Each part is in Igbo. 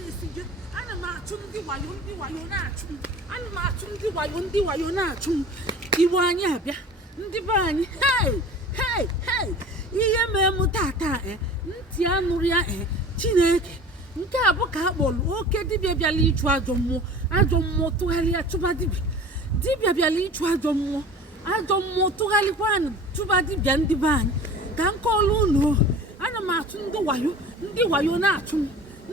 esije ana m achụ ndị wayo na-achụ m ana m achụ ndị wayo na-achụ m iwe anyị abịa ndị be anyị hei ihe mee m tata ntị anụrụ ya Chineke nke a bụ ka a kpọrọ oke dibịa bịala ịchụ ajọ mmụọ tụgharịa chụba dibịa bịala ịchụ ajọ mmụọ tụgharịkwa chụba dibịa ndị be anyị ka nke ọlụ unu ana m achụ ndị wayo na-achụ m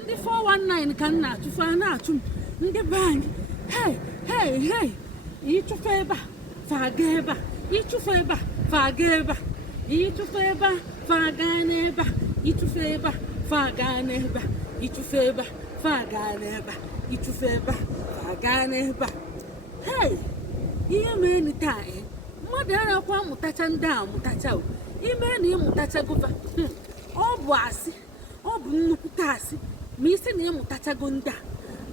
ndị 419 ka m na-achụfe na-achụ m ndị be anyị hei ịchụfe ebe a faga ebe a ịchụfe ebe a faga ebe a ịchụfe ebe a faga n'ebe a ịchụfe ebe a faga n'ebe a ịchụfe ebe a faga n'ebe a ịchụfe ebe a faga n'ebe a hei ihe mee ni taa mmadụ arakwa amụtacha ndị a amụtacha ime na ịmụtachagova ọ bụ asị ọ bụ nnukwute asị ma isi na ịmụtachago ndị a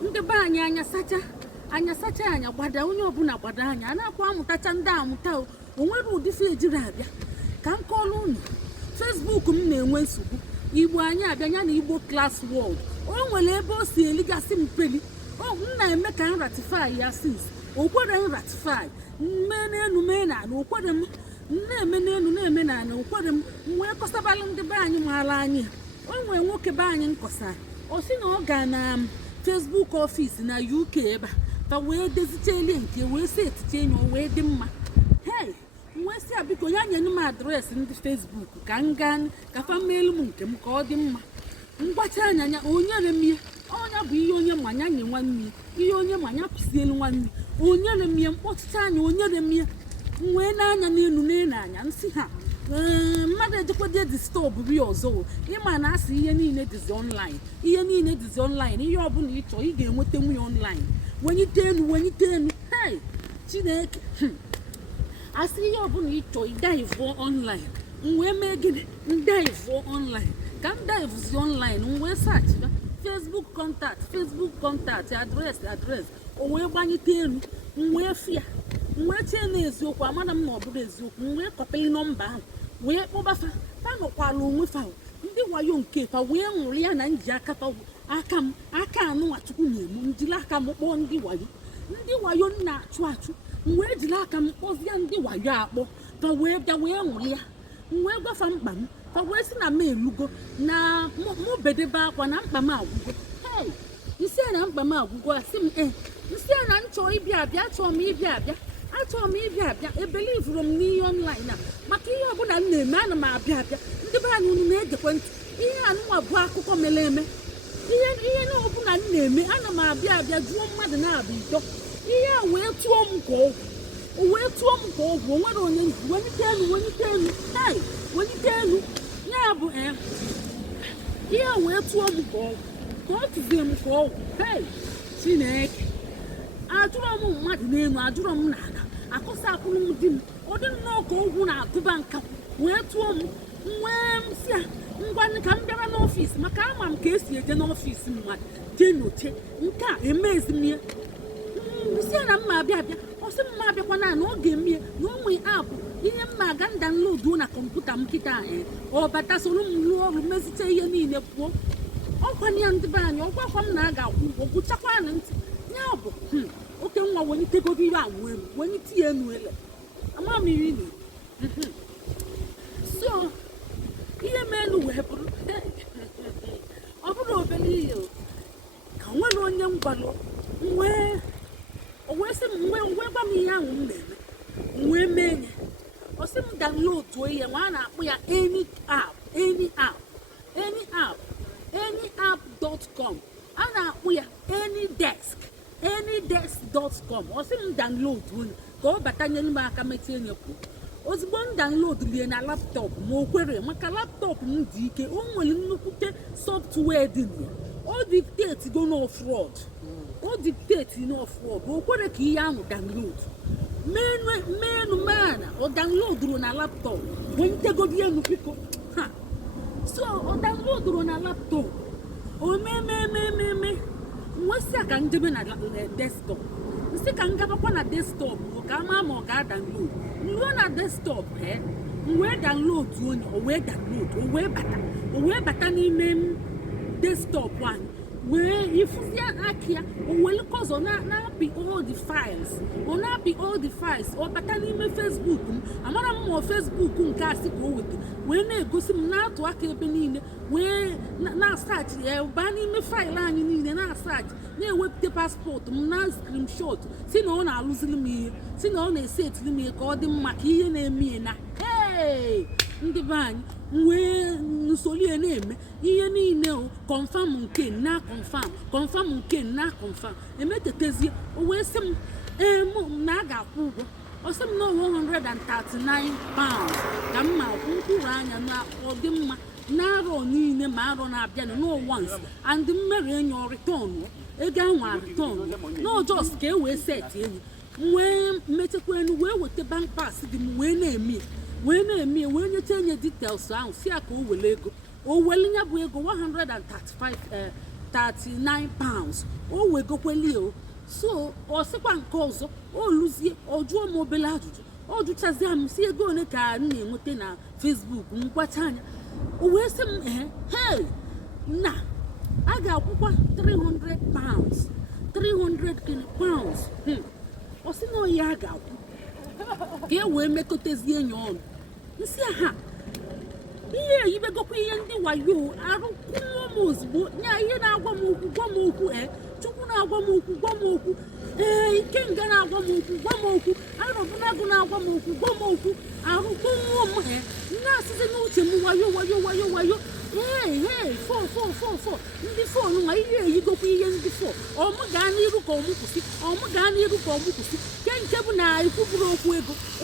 ndị be anyị anya sacha anya gbada onye ọbụla gbada anya a na-akwa amụtacha ndị amụta onwere ụdị ejiri abịa ka m kọọrọ unu Facebook m na-enwe nsogbu Igbo anyị abịa ya na Igbo Class World o nwere ebe o si eligasị m peli m na-eme ka m ratify ya since okwere m ratify n'enu mee na ala okwere m na-eme n'enu na-eme na ala okwere m wee kọsabalụ ndị be anyị maara anyị o nwere nwoke be anyị nkọsa o si na ọ ga na Facebook office na UK ebe a ka wee dezicheli nke wee si etiche enyi o wee dị mma wee si biko ya nye m adreesị ndị Facebook ka m gaa ka fa meelu m nke m ka ọ dị mma mgbacha anya onyere m ya ọnya bụ ihe onye manya nye nwanne ihe onye manya kwụsielu nwanne onyere m ya mkpọtụcha anya onyere m ya wee na-anya n'elu anya nsị ha mmadụ ejekwade distọbụ ya ọzọ ịma na asị ihe niile dịzi online ihe ọbụla ị chọọ ị ga-enweta nwunye online wenyite enu hei Chineke asị ihe ọbụla ị chọọ ịdaivụọ online wee mee gịnị ndaivụọ online ka m daivụzi online wee saachịba Facebook contact adreesị o wee gbanyite elu wee fịa wee chee na eziokwu amara m na ọ bụrụ eziokwu wee kọpịrị nọmba ahụ wee kpọbafa fa nọkwala onwe fa ndị wayo nke fa wee ṅụrụ ya na nji aka anụnwa Chukwu na-emu njiri aka m kpọọ ndị wayo na-achụ wee jiri aka m kpọzie ndị wayo akpọ fa wee bịa wee ṅụrụ ya wee gwafa mkpa m fa wee si na m elugo na mụ bedebe akwa na mkpa m agwụgo isi na mkpa m agwụgo asị m nsị na nchọ ịbịa abịa achọrọ m ịbịa abịa ebelivụrụ m n'ihe online a maka ihe ọbụla m na-eme ana m abịa ndị be anyị unu na-egekwe ntị ihe anụnwa bụ akụkọ mere eme ihe na ọbụla m na-eme ana m abịa jụọ mmadụ na-abụ ịtọ ihe a wee tụọ m ka ọgwụ onwere onye wenite elu ya bụ ihe a wee tụọ m ka ọgwụ ka ọ tụzie m ka ọgwụ Chineke ajụrọ m mmadụ n'elu ajụrọ m n'ala akọsa akwụrụ m di m ọ dị nnọọ ka ogwu na-atụba nka wee tụọ m nwee m si ngwa ka m bịara n'ọfịs maka ama m ka esi eje n'ọfịs mmadụ jee nyoche nke a emezi m ya si na mma abịa ọsị mma abịakwana na ọ ga-eme na ụmụ apụ ihe mma aga download na kọmputa m kịta ọ bata soro m rụọ ọrụ mezicha ihe niile pụọ ọkwanye ya ndị be anyị ọgwakwa m na a ga-akwụ ụgwọ gwụchakwa na ntị ya bụ oke nwa wenitegodo ihe a wenite ya enu ele amamiri na so ihe melu wee bụrụ ọ bụrụ obere ihe ka nwere onye ngwalụ wee sị m gwa m ihe ahụ m na-eme wee mee nye ọ sị m download ihe nwa a na-akpọ ya any app.com a na-akpụ ya anydesk.com ọ sị m download onye ka ọ batanyere m aka metie nyepụ ozugbo m download lie na laptọpụ ma o kwere maka laptọpụ m dị ike o nwere nnukwute software dị na o dictate go no fraud o kwere ka ihe ahụ download menu mana o downloaduru na laptọpụ wentegodi enu biko so o downloaduru na laptọpụ o mee nwesị ka njebe na desktop nsị ka ngabakwa na desktop ka ama ma ọ ga-download ruo na desktop wee download onye o wee bata n'ime desktop anyị wee ifuzi akia o wele kozo na be all the files o na be all the files o bata n'ime Facebook m amara m mo Facebook nke asị ka o wete wee na-egosi m na-atụ aka ebe niile wee na search ba n'ime file anyị niile na search na-ewepụta paspọtụ m na screenshot si na ọ na-alụziri m ihe si na ọ na-esetiri m ihe ka ọ dị mma ka ihe na-eme na ndị be anyị wee nsolie na-eme ihe niile o confirm nke na confirm nke na confirm emetetezie o wee sị m na a ga-akwụ ụgwọ ọ sị m na 139 pounds ka m ma mkpụrụ anya na ọ dị mma na-arọ niile ma arọ na-abịa no once and mmeri enyo return ego anwa return no just ka e wee set enyi wee mechekwa enu wee weta bank pass dị m wee na-eme wee nyecha enye details ahụ si ya ka o wele ego o wele nya bụ ego 139 pounds o wegokweli o so ọ sịkwa nke ọzọ o luzie ọ jụọ m obele ajụjụ ọ jụchazie m si ego one ka m na-enweta na Facebook m gwacha anya o wee sị m na a ga-akwụkwa 300 pounds ọ sị na oyi a ga-akwụ ka e wee mekọtezie enyi ọnụ nsị aha ihe eyibegokwa ihe ndị wayo arụkwụọ m ozugbo nye ihe na-agwa m okwu gwa m okwu Chukwu na-agwa m okwu gwa m okwu ike nga na-agwa m okwu gwa m okwu arụbụnagụ na-agwa m okwu gwa m okwu arụkwụọ m na-asịzi n'uche m wayo fọ ndị fon nwa ihe eyigokwa ihe ndị fọ ọmụ gaa n'iru ka ọmụ kwụsị ke nke bụ na ikwuburu okwu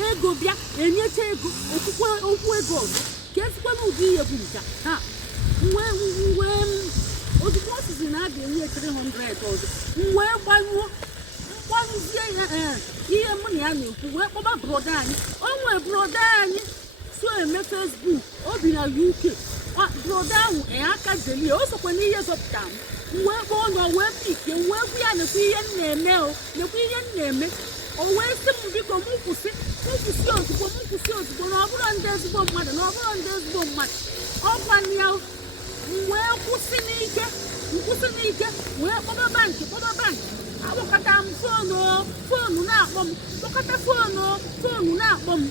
ego bịa enyecha ego okwu ego ọzọ ka ezikwa n'ụdị ihe bụ nke ha ozugbo osisi na a ga-enye 300 ọzọ wee gbanyụzie ya ihe mụ na ya na-ekwu wee kpọba broda anyị o nwee broda anyị so eme Facebook o bi na UK broda ahụ aka jelie o sokwa n'ihe zọpụta m wee kpọọ ọnụ wee pike wee gwu ya nekwa ihe m na-eme o wee sị m biko m kwụsị ozugbo na ọ bụrụ ndị ezigbo mmadụ ọkwa ya wee kwụsị n'ike wee kpọba bankị akpọkọta m fonu na-akpọ m kpọkọta fonu na-akpọ m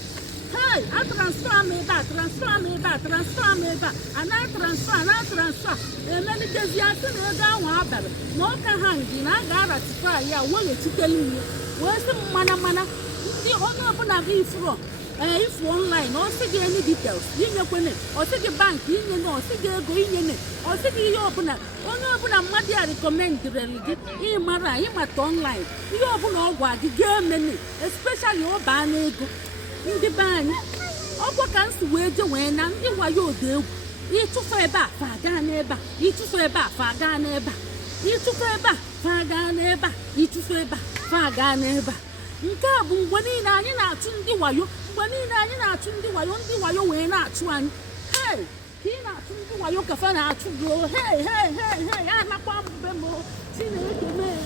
transfer m ebe a na transfer emelitezi asị na ego ahụ abịara na ọka ha nji na a ga-aratify ya weghachitela ihe wee sị m mana ndị onye ọbụla gị ifu online ọ sị gị any details inyekwene ọ sị gị bankị inyene ọ sị gị ego inyene ọ sị gị ihe ọbụla onye ọbụla mmadụ ya rekọmendireli gị ịmata online ihe ọbụla ọ gwa gị ga-emene especially ọ baa n'ego ndị be anyị ọkwa ka nsi wee je wee na ndị wayo odo egwu ịtụfu ebe a fa gaa n'ebe a ịtụfu ebe a fa gaa n'ebe a ịtụfu ebe a fa gaa n'ebe a ịtụfu ebe a fa gaa n'ebe a nke a bụ mgbe niile anyị na-achụ ndị wayo ndị wayo wee na-achụ anyị ka ị na-achụ ndị wayo ka fa na-achụ gị anakwa mbe m Chineke mee